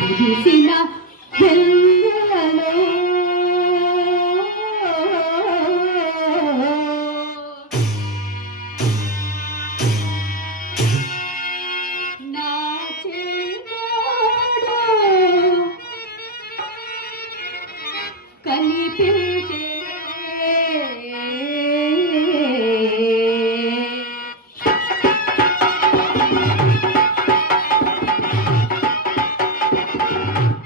కురిసిన వెన్నెలలో నా చిరునాడు కనిపించే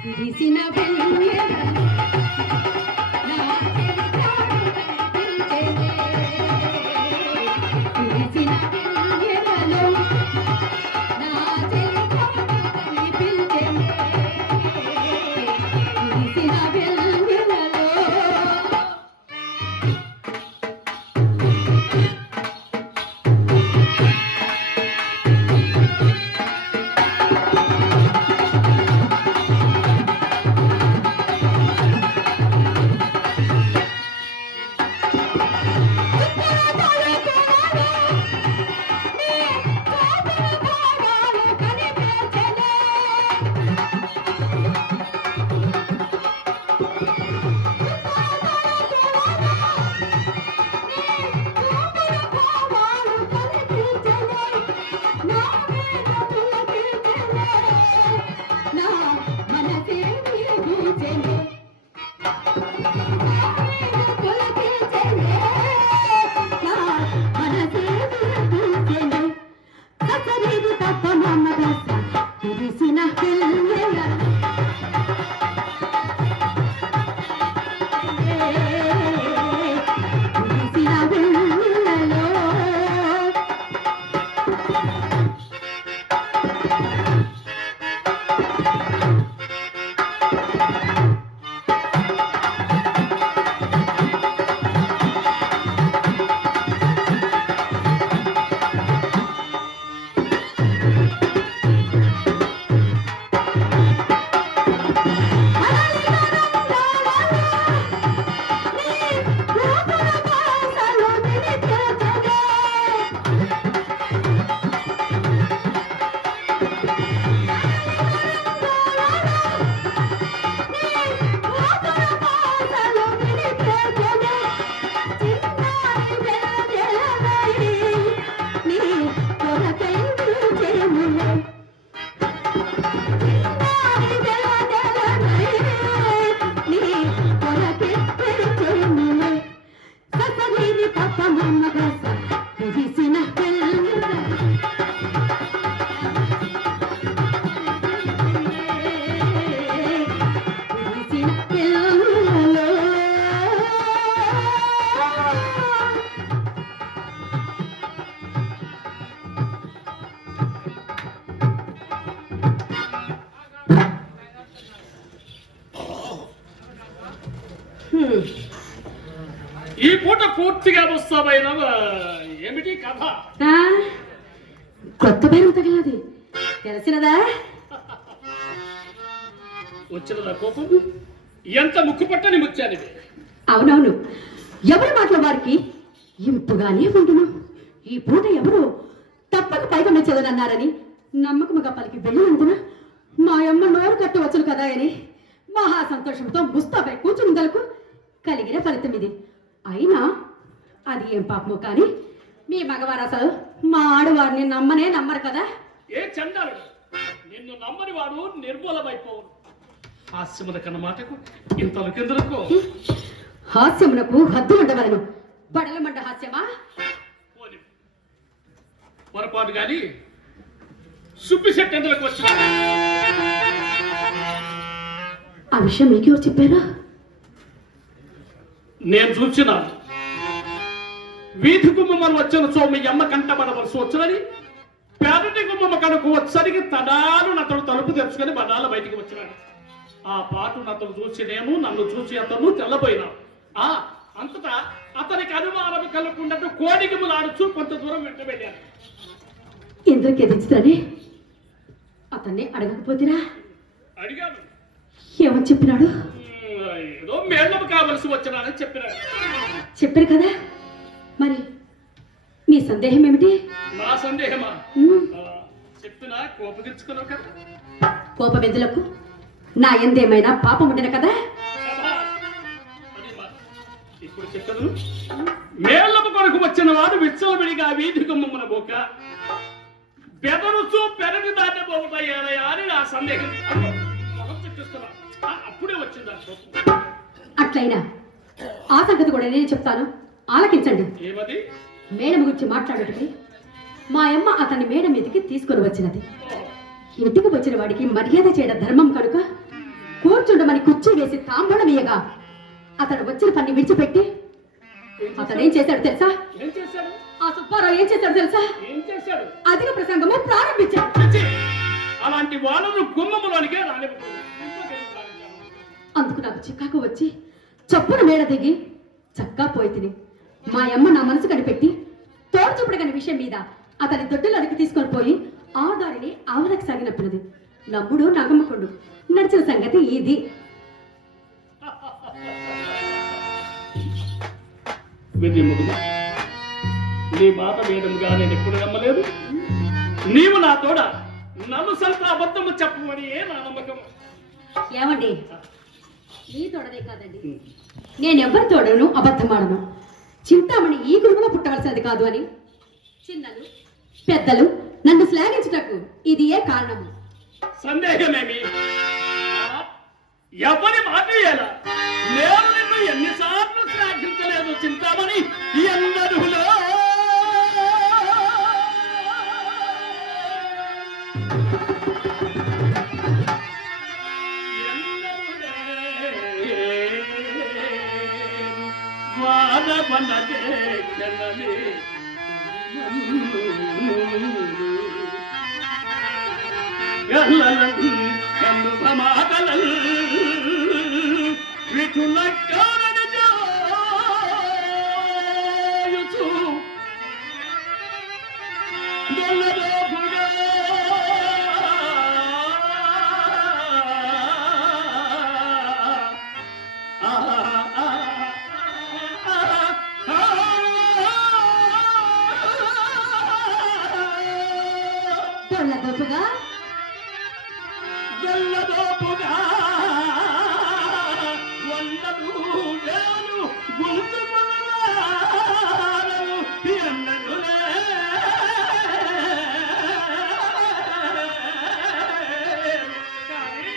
కురిసిన వెన్నెలలో నా చిరునాడు కనిపించే కురిసిన వెన్నెలలో నా చిరునాడు కనిపించే కురిసిన వెన్నెలలో ఈ పూట పూర్తిగా వస్తామైనా ఏమిటి కథ? కొత్త పేరు తగిలది తెలిసినదా? వచ్చినదా కోపం? ఎంత ముక్కు పట్టని ముచ్చానిది. అవునవును, ఎవరి మాటల వారికి ఇంపుగానే ఉండును. ఈ పూట ఎవరు తప్పక పైగా మెచ్చదనన్నారని నమ్మకముగా పలికి వెళ్ళినందున మా అమ్మ నోరు కట్టవచ్చును కదా అని మహా సంతోషంతో ముస్తాబై కూర్చుందలకు కలిగిన ఫలితం ఇది. అయినా అది ఏం పాపము కానీ మీ మగవారు అసలు మా ఆడవారిని నమ్మనే నమ్మరు కదా. ఏ చండాలుడు, నిన్ను నమ్మని వాడు నిర్మూలమైపోవు. హాస్యమున కన్న మాటకు ఇంతలకెందులకు? హాస్యమునకు హద్దు ఉండవలను. బడల మండ హాస్యమా? పొరపాటు గాని సుబ్బి సెట్ ఎందులకు వచ్చి ఆ విషయం మీకెవరు చెప్పారా? నేను చూసినాను. వీధి గుమ్మమ్మలు వచ్చిన సో మీ అమ్మ కంటబడవలసి వచ్చునని పేదటి గుమ్మమ్మ కనుక వచ్చరికి తడాలు అతడు తలుపు తెరుచుకొని బడాల బయటికి వచ్చినాడు. ఆ పాటు అతను చూసినేమో నన్ను చూసి అతను తెల్లపోయినాడు. అంతటా అతనికి అనుమానం కలగకుండా కోడికి ములాడుచు కొంత దూరం వెంట వెళ్ళాను. ఎందుకు ఎదించుతానే అతన్ని అడగకపోతేరా? అడిగాను. ఏమని చెప్పినాడు? ఏదో మేళ్ళకు కావలసి వచ్చినానని చెప్పినాడు. చెప్పారు కదా, మరి మీ సందేహం ఏమిటి? నా సందేహమా? చెప్పినా కోపగించుకున్నావు కదా. కోపమెద్దులకు నా ఎందేమైనా పాపం ఉండిన కదా. ఇప్పుడు చెప్పను. మేళ్ళము కొరకు వచ్చిన వాడు విచ్చలవిడిగా వీధి గుమ్మమున బోక బెదరుచు పెరటి దాన్ని పోతాయా అని నా సందేహం. అప్పుడే వచ్చింది ఆ కోపం. అట్లయినా ఆ సంగతి కూడా నేను చెప్తాను, ఆలకించండి. ఏమది? మేడం గురించి మాట్లాడటమే మా అమ్మ అతన్ని మేడం మీదకి తీసుకొని వచ్చినది. ఇంటికి వచ్చిన వాడికి మర్యాద చేయడం ధర్మం కనుక కూర్చుండమని కుర్చీ వేసి తాంబూలం ఇయ్యగా అతడు వచ్చిన పని విడిచిపెట్టి అతను ఏం చేశాడు తెలుసా? ఏం చేశాడు? ఆ సుబ్బారావు ఏం చేశాడు తెలుసా? ఏం చేశాడు? అధిక ప్రసంగము ప్రారంభించాడు. అలాంటి వాళ్ళను గుమ్మములోనికే రానివ్వకూడదు. అందుకు నాకు చిక్కాకు వచ్చి చప్పున మేడ దిగి చక్కా పోయి తిని మా అమ్మ నా మనసు కనిపెట్టి తోడుచూపుడు కాని విషయం మీద అతని దొడ్డులోనికి తీసుకొని పోయి ఆ దారిని ఆవులకు సాగినప్పుడుది. నమ్ముడు నగమ్మకుండు నడిచిన సంగతి ఇది. నీ మాట వేయడంగా నేను ఎప్పుడు నమ్మలేదు. నీవు నా తోడ నన్ను సొంత అబద్ధము చెప్పమని నా నమ్మకం. ఏమండి, నీ తోడనే కాదండి, నేనెవ్వరి తోడను అబద్ధమాడను. చింతామణి ఈ గురువులో పుట్టవలసినది కాదు అని చిన్నలు పెద్దలు నన్ను శ్లాఘించుటకు ఇది ఏ కారణము? సందేహమేమి? ఎవరి మాట వేయాలా? నేను నిన్ను ఎన్నిసార్లు శ్లాఘించలేదు చింతామణి. ఎందరులో దొల్లదోపుగా వందలు వేలు గుంతుకులు ఎన్నడులే కానీ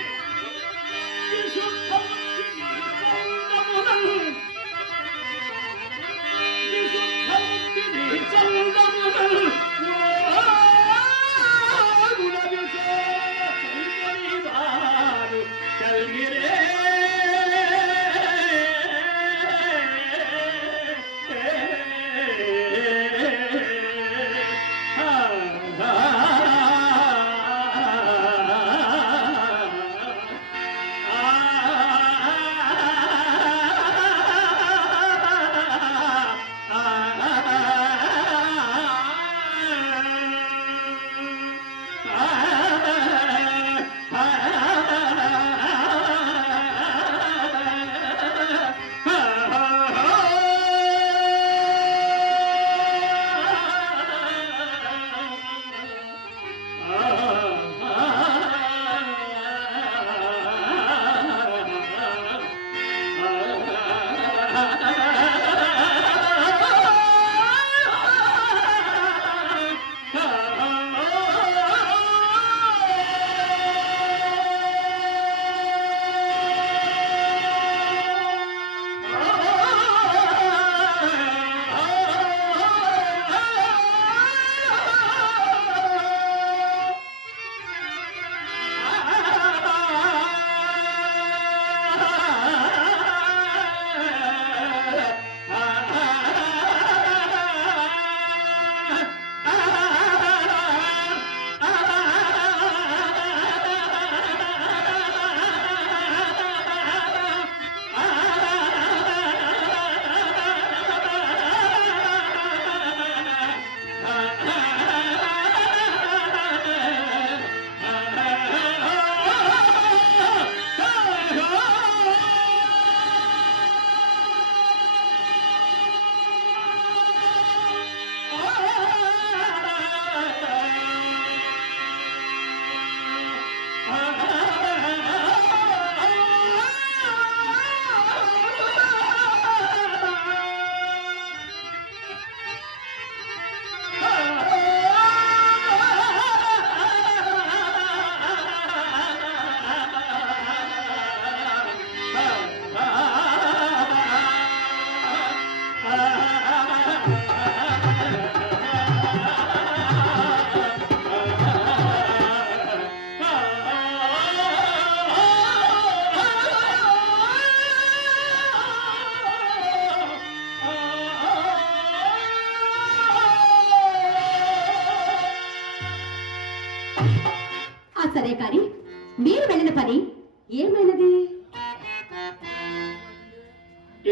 ఏమైనది?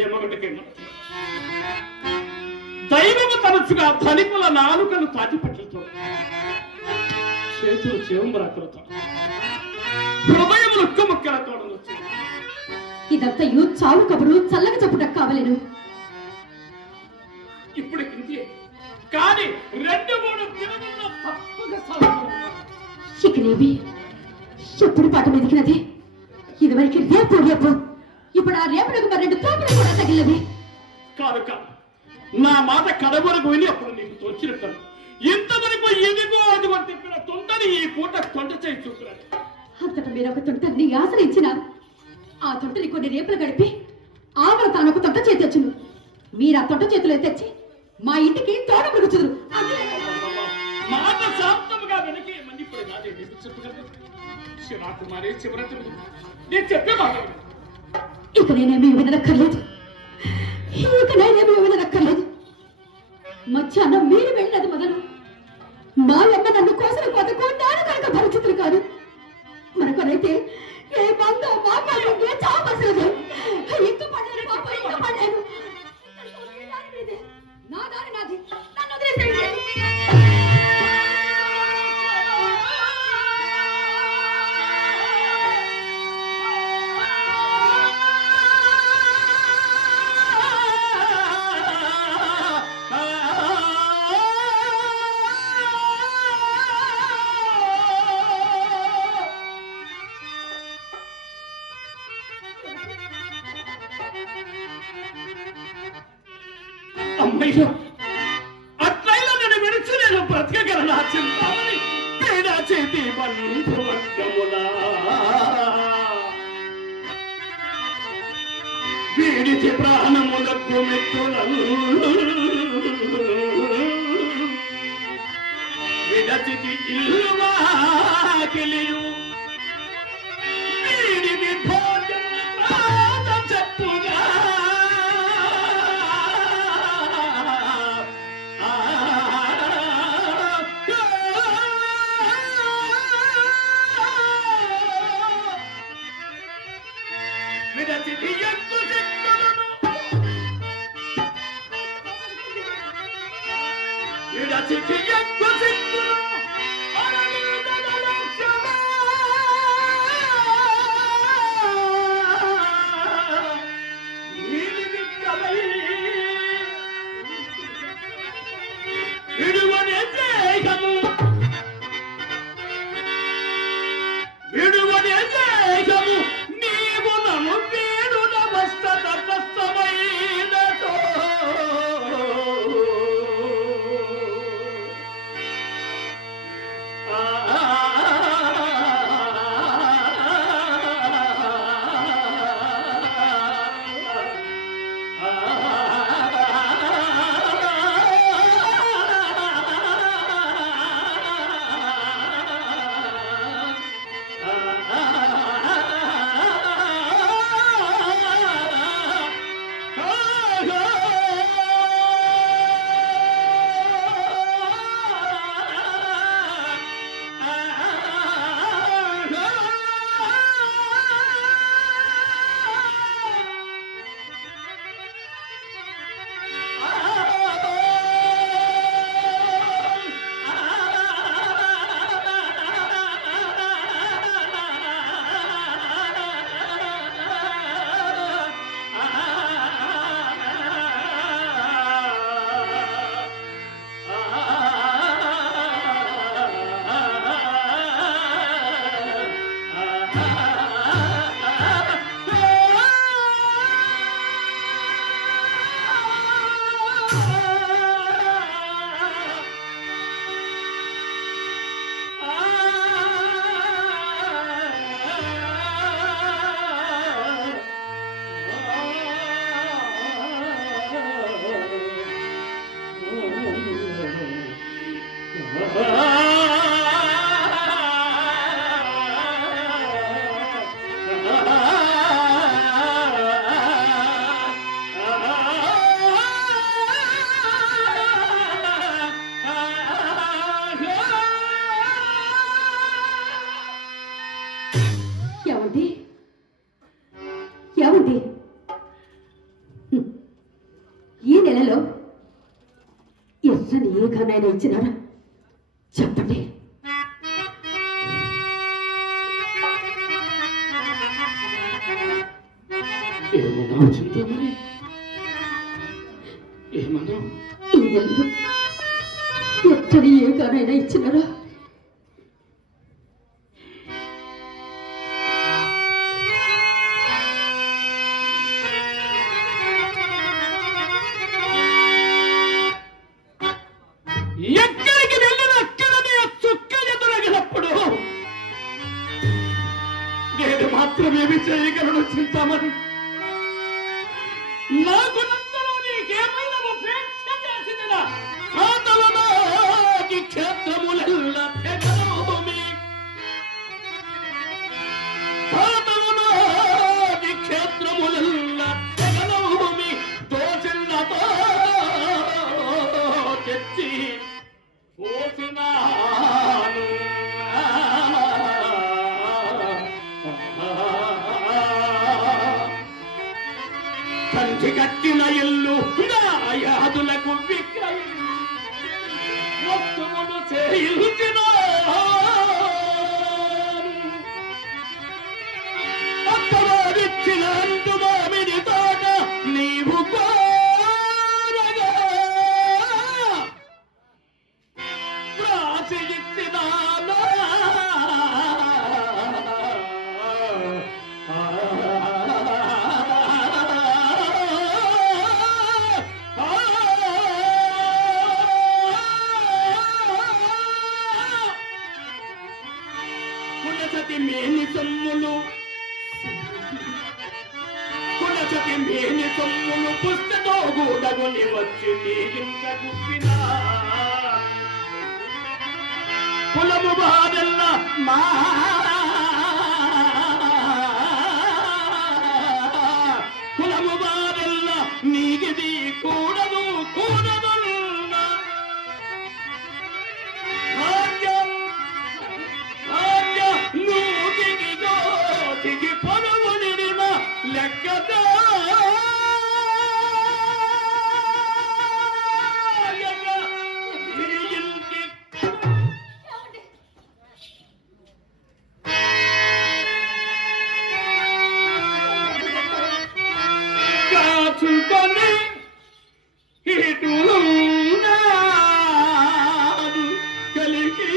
ఏమొకటికేమో దైవము తరచుగా ధనికుల నాలుకను తాటిపట్టుతో చేతులు చేంబరాకులతో హృదయము ముక్కముక్కలతో ఇదంతయు చావు కబురు చల్లగా చెప్పుట కావలేను. ఇప్పుడు ఇంకే కానీ 2-3 దినముల్లో తప్పక సాగు. ఇకనేమి ఎప్పుడు పాట మెదికినది? ఇదివరకు రేపు ఇప్పుడు ఆ రేపులకు మరి 2 తోపులు కూడా తగిలినవి. కాదు నా మాట కడవరకు విని అప్పుడు నీకు తోచినట్టు ఇంతవరకు ఎదిగో అదిగో తిప్పిన తొంటని ఈ పూట తొంట చేసి చూస్తున్నాడు. అంతట మీరు ఒక తొంటని ఆశ్రయించినారు. ఆ తొంటని కొన్ని రేపులు గడిపి ఆమెను తాను ఒక తొంట చేతి వచ్చును. మీరు ఆ తొంట చేతిలో తెచ్చి మా ఇంటికి తోడ మృగుచుదురు. మాట శాంతముగా వెనక మండిపోయి నాదే చెప్పగలరు. శివకుమారి చివరటి నేను చెప్పే మాట ఇక నేనేమీ వినక్కర్లేదు. మధ్యాహ్నం మీరు వెళ్ళినది మొదలు మా అమ్మ నన్ను కోసలు పోతకు నేను కనుక పరిస్థితులు కాదు. మనకొనైతే ఏ బంధ మా ఏ చావసలేదు. ఇంకా పడలేను పాప, ఇంకా పడలేను. నా దారి నాది, నన్ను వదిలేసేయండి. అమ్మయ్యా అట్లయినా నేను విడిచి నేను బ్రతకగలనా చింతామణి పేద చేతి బంధువర్గములా వీడిచి ప్రాణములకు మెట్టులను విడచితి ఇల్లు వాకిలియు వీడిది భోజన ప్రాణ చెప్పుగా విడచితి ఎక్కు చెక్కులను విడచితి ఎక్కు చెక్కులను విడువనే దేహము విడువనే దేహము నీవు నన్ను వీడు నమస్త నమస్తమైనతో కారణమైనా ఇచ్చినారా? చెప్పండి. ఏమన్నావు చింతామణి? ఏమన్నావు? ఈ నెలలో ఎక్కడి ఏ కారణమైనా ఇచ్చినారా? ఎక్కడికి వెళ్ళిన అక్కడనే చుక్క ఎదురగినప్పుడు నేను మాత్రమేమి చేయగలను చింతామణి? నాకు నందలో నీకేమైనా ఉపేక్ష చేసిన కాతలనాటి క్షేత్రములెల్ల తెగలోమి, కాతలనాటి క్షేత్రములెల్ల తెగలోమి దోచిల్లతో తెచ్చి పోసినాను. కంచి కట్టిన ఇల్లు యాదులకు విక్రయం వస్తువులు చేయించిన అత్తవారిచ్చిన అంటు మామిడి తోట నీవు కోరగా రాసి ఇచ్చినాను. కులసతి మేని సొమ్ములు, కులసతి మేని సొమ్ములు పుస్తతో గూడగుని వచ్చి నీగింత గుప్పినా కులము బాదెల్ల మా కులము బాదెల్ల నీగిది కూడదు కూడదన్న భాగ్యం భాగ్యం నూతికి గోతికి పొరవుడిన లెక్కదా కాచుకొని ఇటున్నాడు కలిగి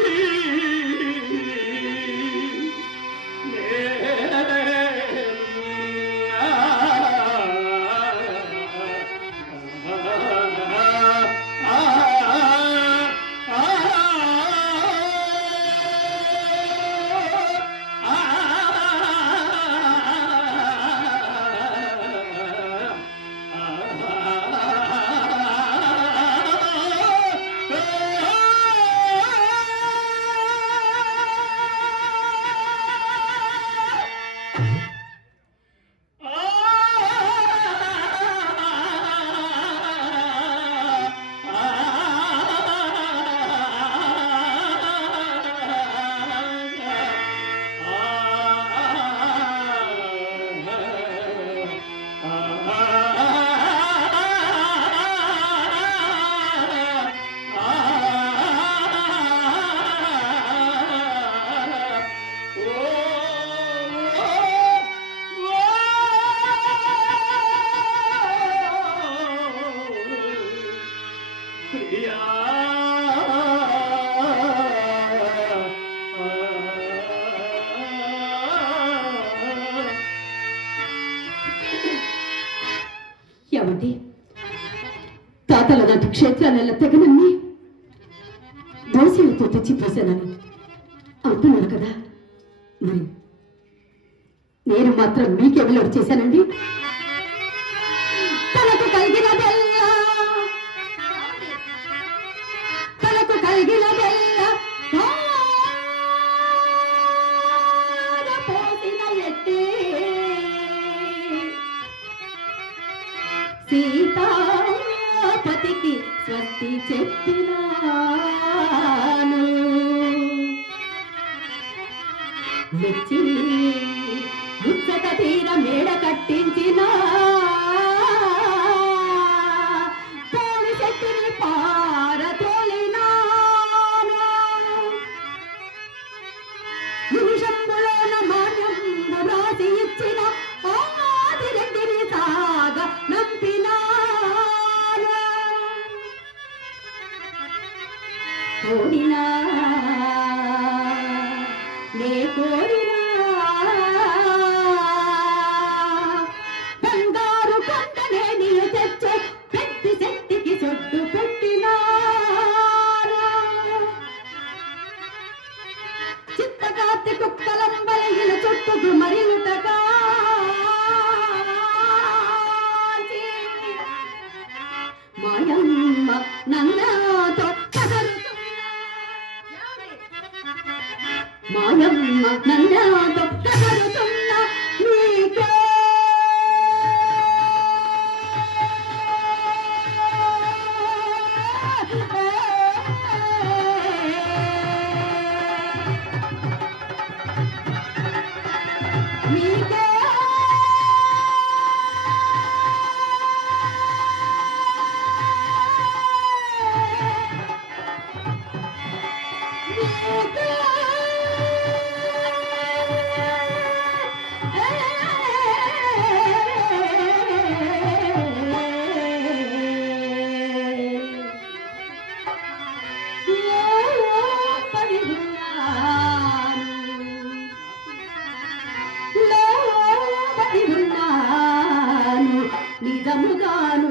ఏమండి, తాతల నాటి క్షేత్రాల తెగనన్ని దోశలతో తెచ్చిపోసానని అంటున్నారు కదా, మరి నేను మాత్రం మీకెవరు చేశానండి? తనకు కలిగినదెల్లా తనకు కలిగినదెల్లా పోసిన ఎట్టే సీతాపతికి స్వస్తి చెప్పినాను. మెచ్చి ముచ్చట తీర మేడ కట్టించిన పోలి శక్తిని పారతోలినా నిజముగాను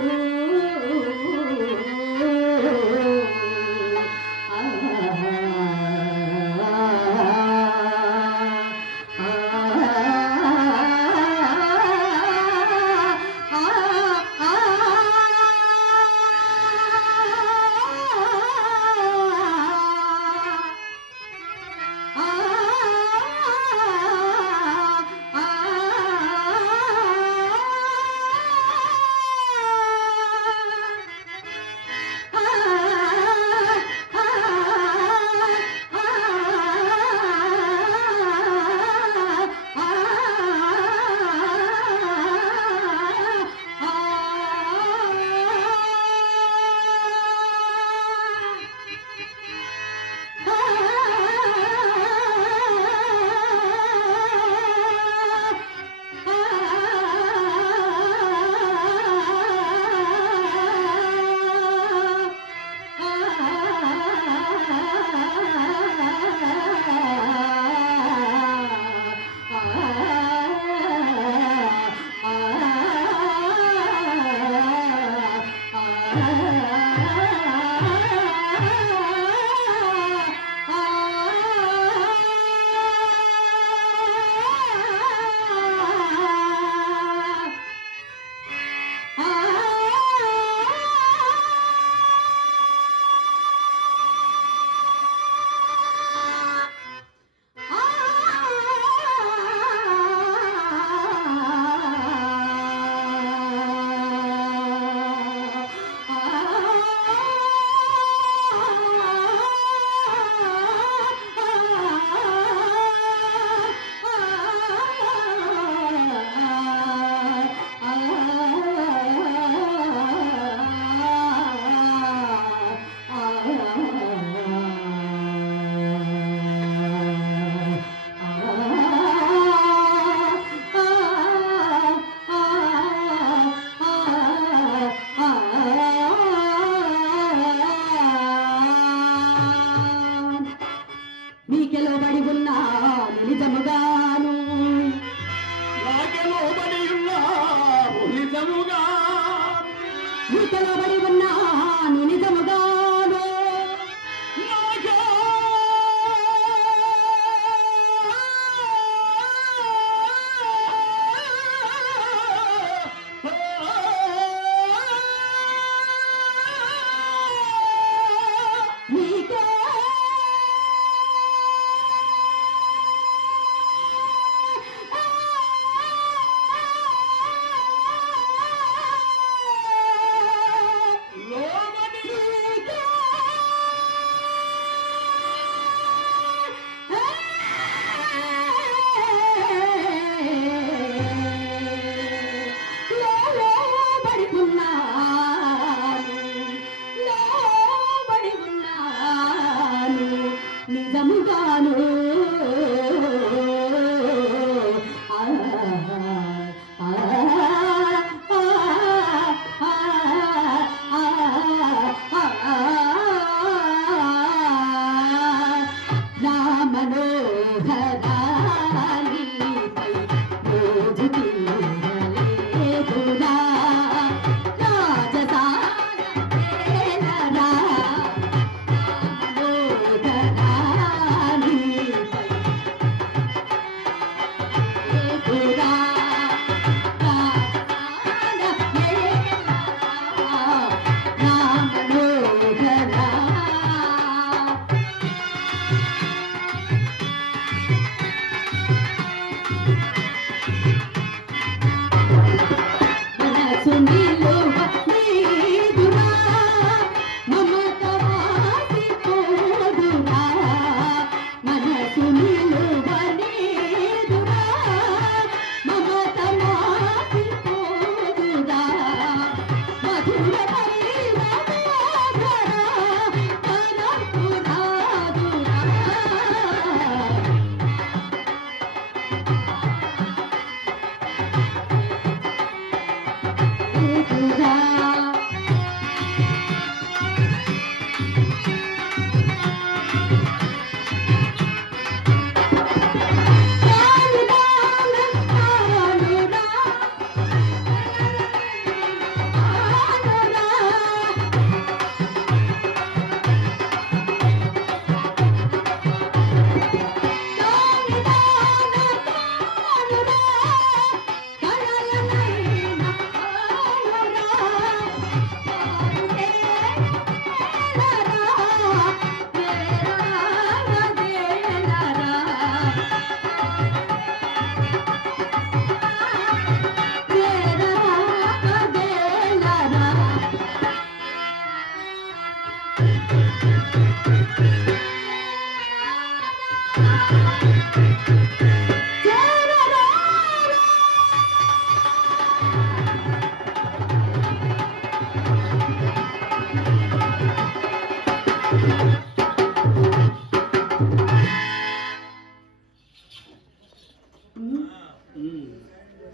మీకెలోబడి ఉన్నాను నిజముగాను నాకెలోబడి ఉన్నావు నిజముగా మీకెలోబడి ఉన్నాను నిజముగాను నాకే మీకే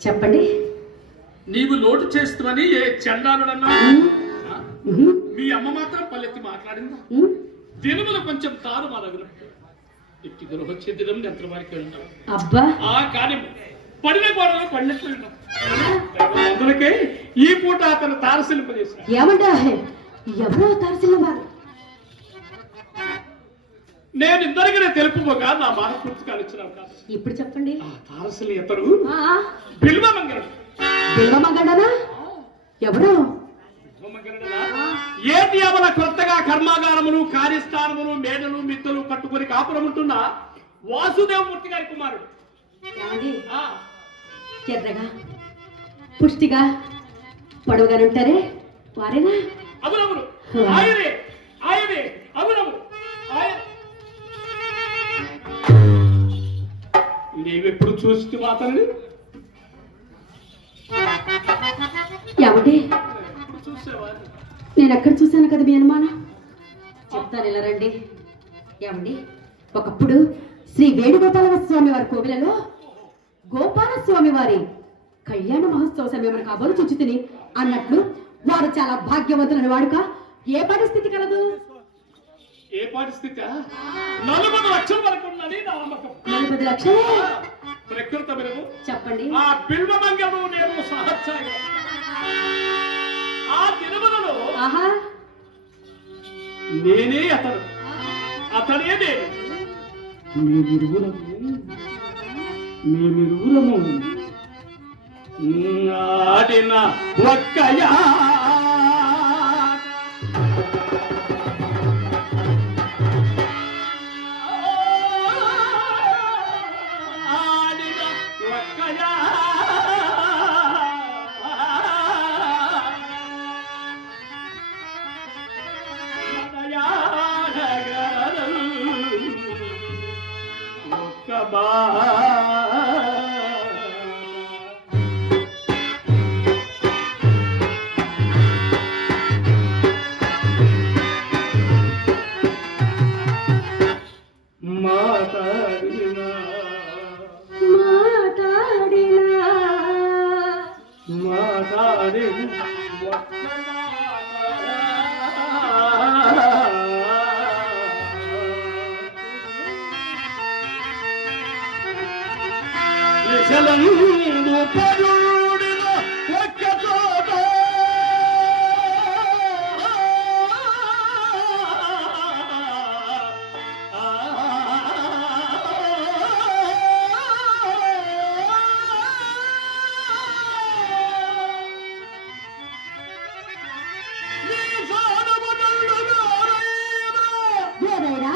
చెప్పండి. నీవు లోటు చేస్తావని ఏ చండాలుడన్నా ఉహు, మీ అమ్మ మాత్రం పల్లెత్తి మాట్లాడిందా? ఉహు. దినములు కొంచెం తారు మా దగ్గర ఇట్టి గృహ వచ్చే దినం ఎంత వారికి ఉంటాం. అబ్బా, కానీ పడిన గోడలో పడినట్లు ఉంటాం. అందులకే ఈ పూట అతను తారసిలింపజేశాడు. ఏమంటా ఎవరో తరచుల వారు? నేను ఇందరికీ తెలుపుగా నా మాట పూర్తి కానిచ్చినావు కాదు. ఇప్పుడు చెప్పండి. ఆ తారసిలి ఇతడు ఆ, బిల్వమంగళుడు. బిల్వమంగళనా? ఎవరు? ఏటి అవల కొత్తగా కర్మాగారములు, కార్యస్థానములు, మేడలు, మిద్దలు కట్టుకుని కాపురం ఉంటున్న వాసుదేవమూర్తి గారి కుమారుడు. ఏమండి? ఆ, ఎర్రగా పుష్టిగా పొడవుగానే ఉంటారే వారేనా? అవునవును, ఆయనే ఆయనే, అవునవు ఆయన. నీవెప్పుడు చూసి అతన్ని? ఏమండి? ఎప్పుడు చూసావా? నేను ఎక్కడ చూశాను కదా మీ అనుమానం. చెప్తాను, ఇలా రండి. ఏమండి, ఒకప్పుడు శ్రీ వేణుగోపాల స్వామి వారి కోవిలలో గోపాలస్వామి వారి కళ్యాణ మహోత్సవ సమయం కాబోలు చుచ్చు తిని అన్నట్లు వారు చాలా భాగ్యవంతులని వాడుక ఏ పరిస్థితి కలదు? ఏ పరిస్థితి? 40 లక్షల వరకు ఉన్నది నా నమ్మకం. 40 లక్షలే? ప్రకృత విలువ చెప్పండి. ఆ బిల్వమంగళు నేను సహచాగా ఆ తిరుమలలో ఆహా, నేనే అతడు, అతడే నేను. మేమిరువురము ఆడిన ఒక్కయా ఆడిన ఒక్కయా నిశలందు పరుడిన ఒక్క చోట ఏదైనా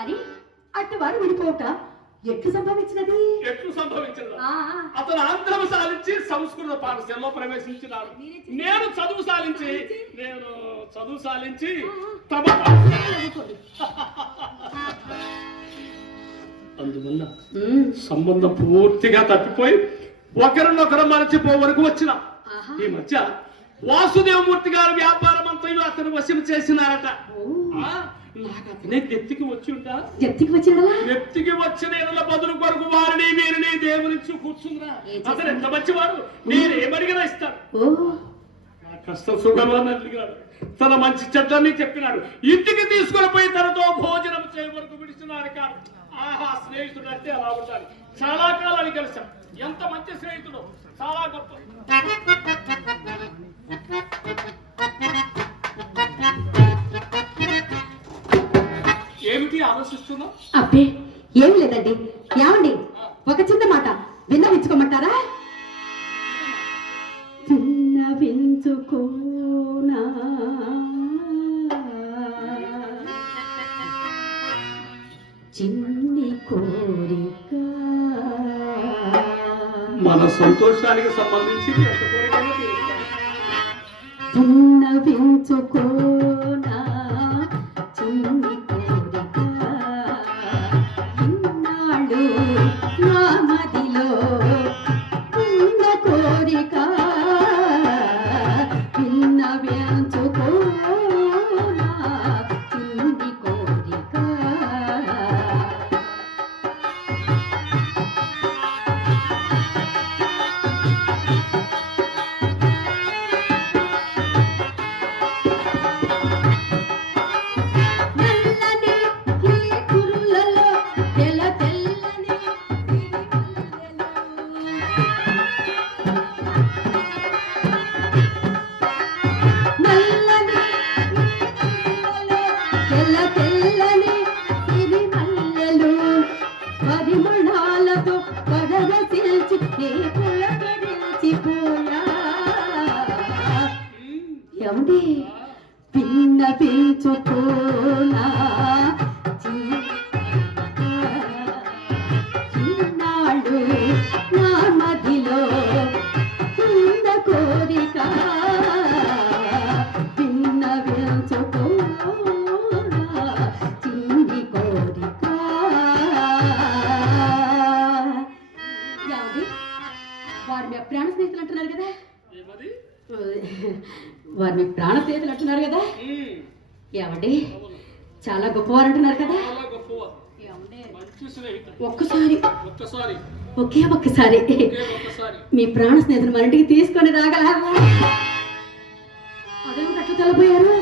కానీ అట్టువారు విడిపోక ఎట్లు సంభవించినది? ఎట్లు సంభవించదు? ఆ, అతను ఆంధ్రము సాధించి సంస్కృత పాఠశాలలో ప్రవేశించినాడు. నేను చదువు సాధించి చదువుకోండి. అందువల్ల సంబంధం పూర్తిగా తప్పిపోయి ఒకరినొకరు మరచిపో వరకు వచ్చిన ఈ మధ్య వాసుదేవమూర్తి గారు వ్యాపారం అంతయు అతను వశం చేసినారట. నాకు అతనే ఎత్తికి వచ్చి ఉంటా. ఎత్తికి వచ్చిన ఎత్తికి వచ్చిన ఎడల బదులు కొరకు వారిని వీరిని దేవునిచ్చి కూర్చుందిరా. అతను ఎంత మంచివాడు, నేనేమడిగినా ఇస్తాను. నా కష్టం సుఖం అని అడిగాడు. తన మంచి చెడ్డని చెప్పినాడు. ఇంటికి తీసుకొని పోయి తనతో భోజనం చేయ వరకు విడిచినాడు. కాదు ఆహా, స్నేహితుడు అంటే అలా ఉండాలి. చాలా కాలాన్ని కలిసాం. ఎంత మంచి స్నేహితుడు, చాలా గొప్ప. ఏమిటి ఆలోచిస్తున్నావు? అబ్బే ఏమి లేదండి. ఏమండి, ఒక చిన్న మాట విన్నవించుకోమంటారా? విన్నవించుకోనా చిన్ని కోరిక. మన సంతోషానికి సంబంధించి ఎంత కోరికైనా తీరుస్తాను. విన్నవించుకోనా చిన్ని కోరిక. ఇన్నాళ్ళు నా మదిలో ఉన్న కోరిక విన్నవించుకోనా చిన్ని కోరిక. పరిమళాలతో పడగసిల్చి పులకరించిపోయా. ఏమండి, విన్నవించుకోనా చిన్నాడు నా మదిలో కుంద కోరిక విన్నవించుకోనా చిన్ని కోరిక. ఏమండి, వారు మీ ప్రాణ స్నేహితులు అంటున్నారు కదా? వారు మీ ప్రాణ స్నేహితులు అంటున్నారు కదా? ఏమండి, చాలా గొప్పవారు అంటున్నారు కదా? ఒకే ఒక్కసారి మీ ప్రాణ స్నేహితులు మన ఇంటికి తీసుకొని రాగలరా? అదేమిటి అట్లా తలపోయారు?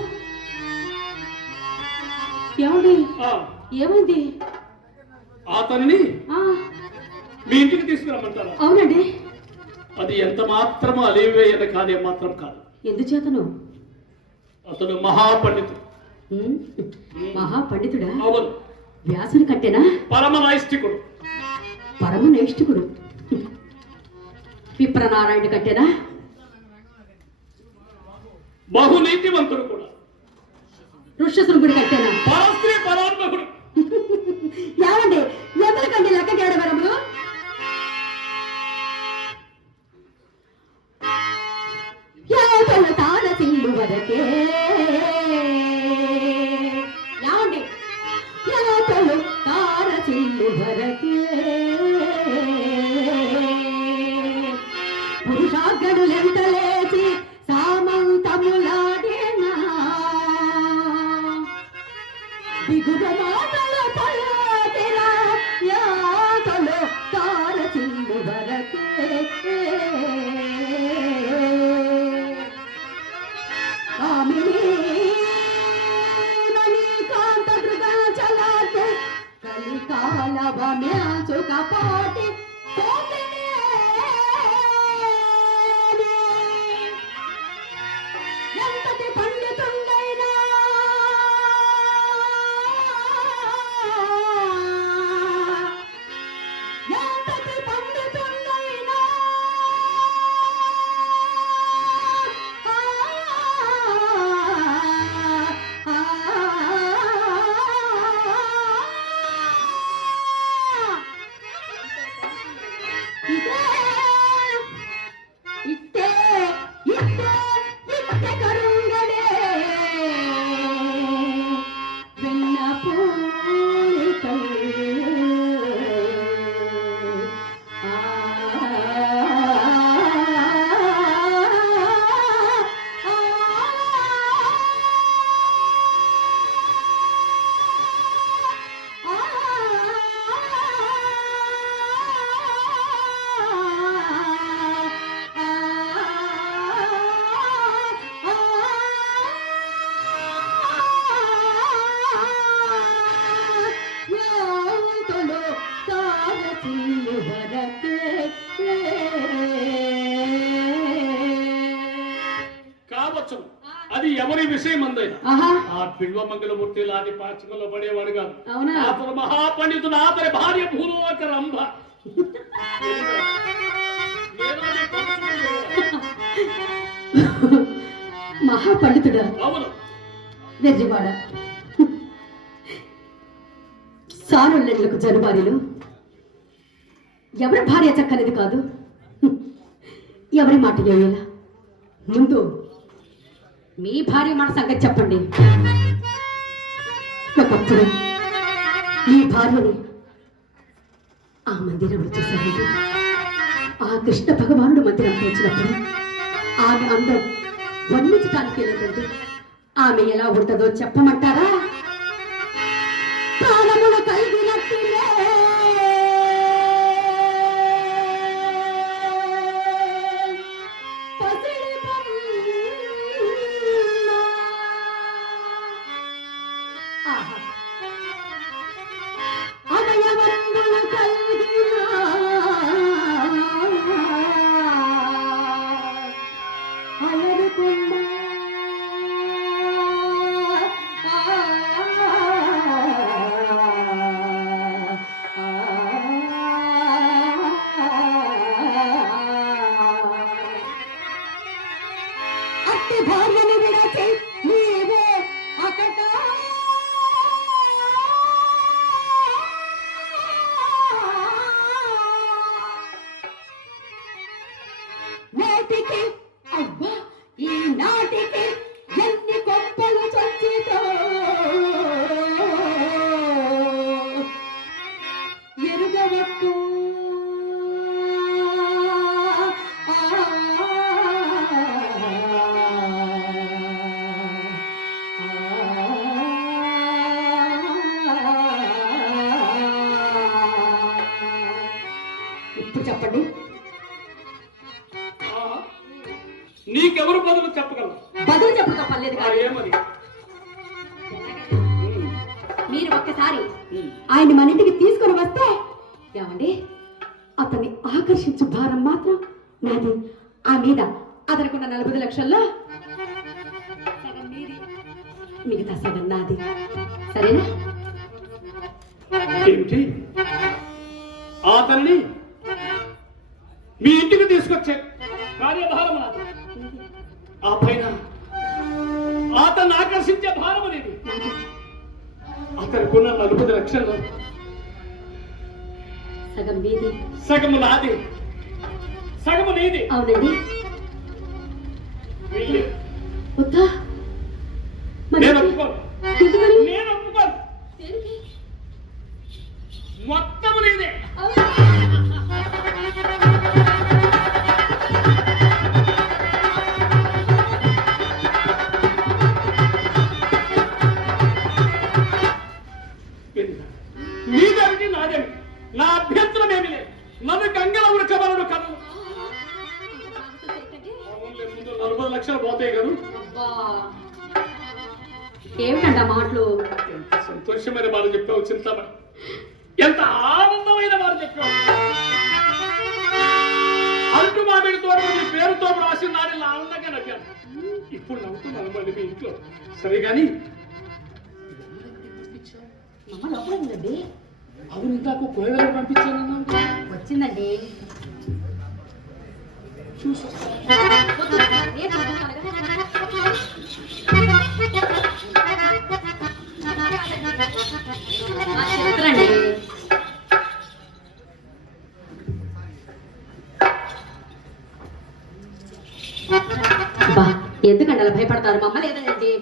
ఏమండి, ఏమైంది? అతన్ని మీ ఇంటికి తీసుకురమ్మంటారా? అవునండి. అది ఎంత మాత్రమో అలివేయన కాదే మాత్రం కాదు. ఎందుచేతను? అతను మహాపండితుడు. మహాపండితుడా? అవును. వ్యాసుని కట్టెనా? పరమ నైష్ఠికుడు. పరమ నైష్ఠికుడు. విప్రనారాయణ కట్టెనా? బహునీతివంతుడు కూడా. ఋష్యశృంగుడి కట్టెనా? పరస్త్రీ పరాత్మకుడు. ఏమండి, ఎందరికండి లెక్క గేడవరములు? తార చిల్లు వరకే. ఏమండి, తార చిల్లు వరకే పురుషాగడులెంత లేచి సామంతములాడేనా బిగుద మాటలు పలుకిన యాతలు తార చిల్లు వరకే. కలికాలవమ్యాచుకపోటి ఎంతటి పండితుండైనా ఎంతటి పండితుండైనా వచ్చను. అది ఎవరి విషయం అందైనా ఆహా ఆ బిల్వమంగళమూర్తి లాంటి పాచికల్లో పడేవాడు కాదు. అవునా అతను మహాపండితుడు. అతని భార్య భూలోక రంభ. మహాపండితుడా అవును. వెర్రివాడ సారుళ్ళకు జనువారిలో ఎవరి భార్య చక్కనిది కాదు, ఎవరి మాట ఏలా. ముందు మీ భార్య మాట సంగతి చెప్పండి. ఒకప్పుడు మీ భార్యని ఆ మందిరం వచ్చేసారండి. ఆ కృష్ణ భగవానుడు మందిరంకి వచ్చినప్పుడు ఆమె అందం వర్ణించడానికి లేదండి. ఆమె ఎలా ఉంటుందో చెప్పమంటారా? ప్రాణములు కలిగినట్టిలే పసిడి బొమ్మ. ఆహా. అవయవములు కలిగిన అలరుకున్న అట్టి భార్యని విడచి నీవే అకట నేటికి అవ్వా ఈ నాటికి ఎన్ని గొప్పలు చచ్చితో ఎరుగవద్దు. ఇప్పుడు చెప్పండి, నీకెవరు బదులు చెప్పగలరు? బదులు చెప్పడం పర్లేదు కాదు. ఏమది? మీరు ఒక్కసారి ఆయన మన ఇంటికి తీసుకొని వస్తే ఏమండి అతన్ని ఆకర్షించు భారం మాత్రం నాది. ఆ మీద అతనుకున్న 40 లక్షల్లో సగం మీది, మిగతా సగం నాది. సరేనా? ఏమిటి? అతన్ని మీ ఇంటికి తీసుకొచ్చే కార్యభారం నాది. ఆ పైన అతన్ని ఆకర్షించే భారం అనేది. అతనికున్న 40 లక్షల్లో సగం మీది, సగము నాది, సగము నీది. అవునండి. వీళ్ళు వద్దా? మరి నేను ఒప్పుకోను. ఎందుకని? నేను ఒప్పుకోను. దేనికి? మొత్తము నీదే. అవునా? నీదేమిటి నాదేమిటి? నా అభ్యంతరం ఏమి లేదు. నన్ను గంగల ఉడకబలడు కథలు. ముందు 40 లక్షలు పోతాయి కదా. అబ్బా, ఏమిటంట మాటలు? ఎంత సంతోషమైన మాట చెప్పావు చింతమణి. ఎంత ఆనందమైన మాట చెప్పావు. అంటు మామిడి తోట నీ పేరుతో రాసిన నాడు ఇలా ఆనందంగా నవ్వాను. ఇప్పుడు నవ్వుతున్నాను మళ్ళీ మీ ఇంట్లో. సరే కానీ మమ్మ లోపల ఉందండి. అవును, ఇందాక కూరగాయలు పంపించానన్నా. వచ్చిందండి. చూసి చెప్తారండి. బా, ఎందుకండి అలా భయపడతారు? మమ్మ లేదండి.